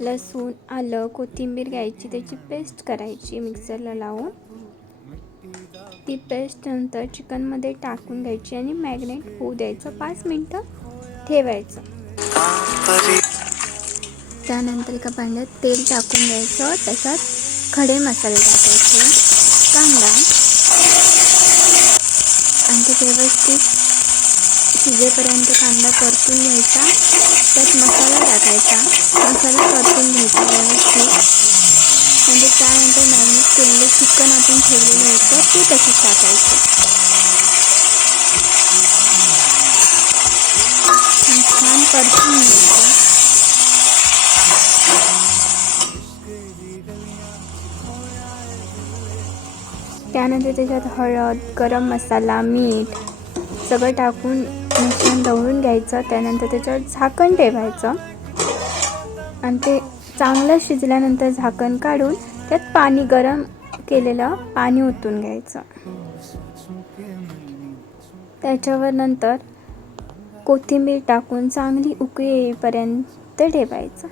लसूण, आलं, कोथिंबीर घ्यायची, त्याची पेस्ट करायची मिक्सरला लावून. ती पेस्ट नंतर चिकनमध्ये टाकून घ्यायची आणि मॅरिनेट होऊ द्यायचं, 5 मिनटं ठेवायचं. त्यानंतर एका भांड्यात तेल टाकून द्यायचं, त्याच्यात खडे मसाले टाकायचे, कांदा, आणि ते व्यवस्थित शिजेपर्यंत कांदा परतून घ्यायचा. त्यात मसाला टाकायचा, मसाला परतून घ्यायचा व्यवस्थित. म्हणजे त्यानंतर मॅरिनेट केलेलं चिकन आपण ठेवलेलं होतं ते तसंच टाकायचं. छान परतून घ्यायचं. त्यानंतर त्याच्यात हळद, गरम मसाला, मीठ सगळं टाकून मिश्रण ढवळून घ्यायचं. त्यानंतर त्याच्यावर झाकण ठेवायचं आणि ते चांगलं शिजल्यानंतर झाकण काढून त्यात पाणी, गरम केलेलं पाणी ओतून घ्यायचं. त्याच्यावर नंतर कोथिंबीर टाकून चांगली उकळी येईपर्यंत ठेवायचं.